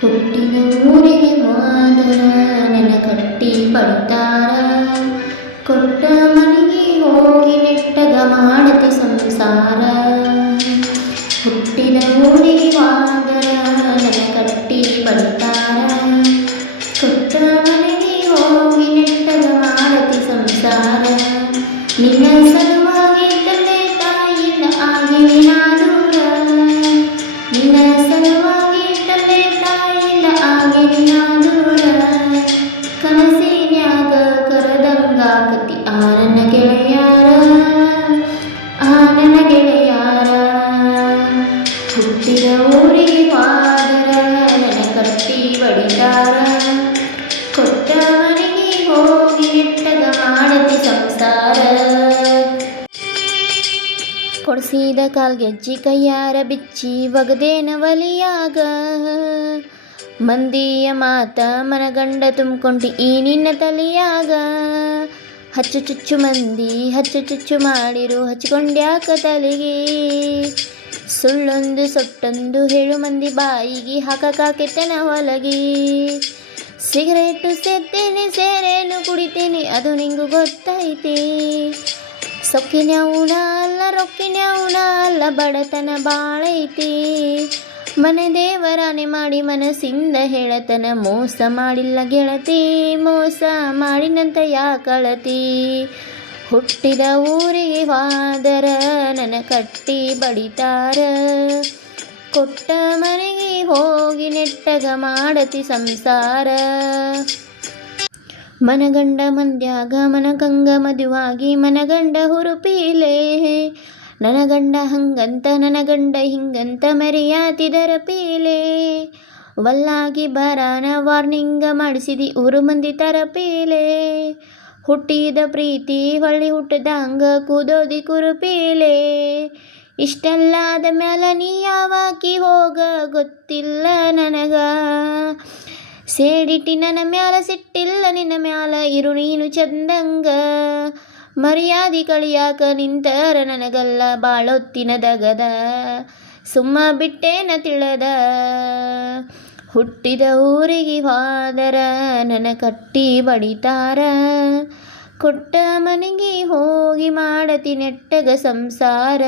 ಹುಟ್ಟಿದ ಊರಿಗೆ ಹೋದರ ನೆನ ಕಟ್ಟಿ ಪಡಿತಾರ, ಕೊಟ್ಟ ಮನೆಗೆ ಹೋಗಿ ನೆಟ್ಟಗ ಮಾಡತಿ ಸಂಸಾರ. ಹುಟ್ಟಿದ ಊರಿಗೆ ಹೋದರ ನೆನ ಕಟ್ಟಿ ಪಡಿತಾರ, ಕೊಟ್ಟ ಮನೆಗೆ ಹೋಗಿ ನೆಟ್ಟಗ ಮಾಡತಿ ಸಂಸಾರ. ನಿನ್ನ ಸಲುವಾಗಿ ತಂದೆ ತಾಯಿಯಿಂದ ಆಗಿವೆ ನಾ ದೂರ, ನಿನ್ನ ಸಲುವಾಗಿ ತಂದೆ ತಾಯಿಯಿಂದ ಆಗಿವೆ ನಾ ದೂರ. ಕನಸಿನ್ಯಾಗ ಕರದಂಗಾಕತಿ ಆ ನನ್ನ ಗೆಳೆಯಾರ, ಆ ನನ್ನ ಗೆಳೆಯಾರ. ಹುಟ್ಟಿದ ಊರಿಗೆ ಹೋದರ ನೆನ ಕಟ್ಟಿ ಬಡಿತಾರ, ಕೊಟ್ಟ ಮನೆಗೆ ಹೋಗಿ ನೆಟ್ಟಗ ಮಾಡತಿ ಸಂಸಾರ. ಕೊಡಿಸಿದ ಕಾಲ್ಗೆಜ್ಜಿ ಕೈಯಾರ ಬಿಚ್ಚಿ ಒಗದೇನ ಒಲಿಯಾಗ, ಮಂದಿಯ ಮಾತ ಮನಗಂಡ ತುಂಬ್ಕೊಂಡಿ ಈ ನಿನ್ನ ತಲಿಯಾಗ. ಹಚ್ಚು ಚುಚ್ಚು ಮಂದಿ ಹಚ್ಚು ಚುಚ್ಚು ಮಾಡಿರು ಹಚ್ಕೊಂಡ್ಯಾಕ ತಲೆಗೆ, ಸುಳ್ಳೊಂದು ಸೊಟ್ಟೊಂದು ಹೇಳು ಮಂದಿ ಬಾಯಿಗೆ ಹಾಕಕ್ಕಾಕೆತನ ಹೊಲಗಿ. ಸಿಗರೇಟು ಸೇರ್ತೇನೆ ಸೇರೇನು ಕುಡಿತೇನೆ ಅದು ನಿಂಗೂ ಗೊತ್ತೈತಿ, ಸೊಕ್ಕಿನ್ಯಾವುಣ ಅಲ್ಲ ರೊಕ್ಕಿನ್ಯಾವುಣ ಅಲ್ಲ ಬಡತನ ಬಾಳೈತಿ. ಮನೆ ದೇವರಾನೆ ಮಾಡಿ ಮನಸ್ಸಿಂದ ಹೇಳತನ ಮೋಸ ಮಾಡಿಲ್ಲ ಗೆಳತಿ, ಮೋಸ ಮಾಡಿನಂತ ಯಾಕಳತಿ. ಹುಟ್ಟಿದ ಊರಿಗೆ ಹೋದರ ನನ್ನ ಕಟ್ಟಿ ಬಡಿತಾರ, ಕೊಟ್ಟ ಮನೆಗೆ ಹೋಗಿ ನೆಟ್ಟಗ ಮಾಡತಿ ಸಂಸಾರ. ಮನಗಂಡ ಮಂದ್ಯಾಗ ಮನಗಂಗ ಮದುವಾಗಿ ಮನಗಂಡ ಹುರುಪೀಲೆ, ನನ್ನ ಗಂಡ ಹಂಗಂತ ನನ್ನ ಗಂಡ ಹಿಂಗಂತ ಮರೆಯಾತಿದರ ಪೀಲೆ. ವಲ್ಲಾಗಿ ಬರಾನ ವಾರ್ನಿಂಗ ಮಾಡಿಸಿದಿ ಊರು ಮಂದಿ ತರಪೀಲೆ, ಹುಟ್ಟಿದ ಪ್ರೀತಿ ಹೊಳ್ಳಿ ಹುಟ್ಟದಂಗ ಕೂದೋದಿ ಕುರುಪೀಲೆ. ಇಷ್ಟೆಲ್ಲಾದ ಮ್ಯಾಲ ನೀ ಯಾವಾಕಿ ಹೋಗ ಗೊತ್ತಿಲ್ಲ ನನಗ, ಸೇಡಿಟಿ ನನ್ನ ಮ್ಯಾಲ ಸಿಟ್ಟಿಲ್ಲ ನಿನ್ನ ಮ್ಯಾಲ ಇರು ನೀನು ಚಂದಂಗ. ಮರ್ಯಾದಿ ಕಳಿಯಾಕ ನಿಂತರ ನನಗಲ್ಲ ಬಾಳೊತ್ತಿನ ದಗದ, ಸುಮ್ಮ ಬಿಟ್ಟೇನ ತಿಳದ. ಹುಟ್ಟಿದ ಊರಿಗೆ ಹೋದರ ನನ್ನ ಕಟ್ಟಿ ಬಡಿತಾರ, ಕೊಟ್ಟ ಮನೆಗೆ ಹೋಗಿ ಮಾಡತಿ ನೆಟ್ಟಗ ಸಂಸಾರ.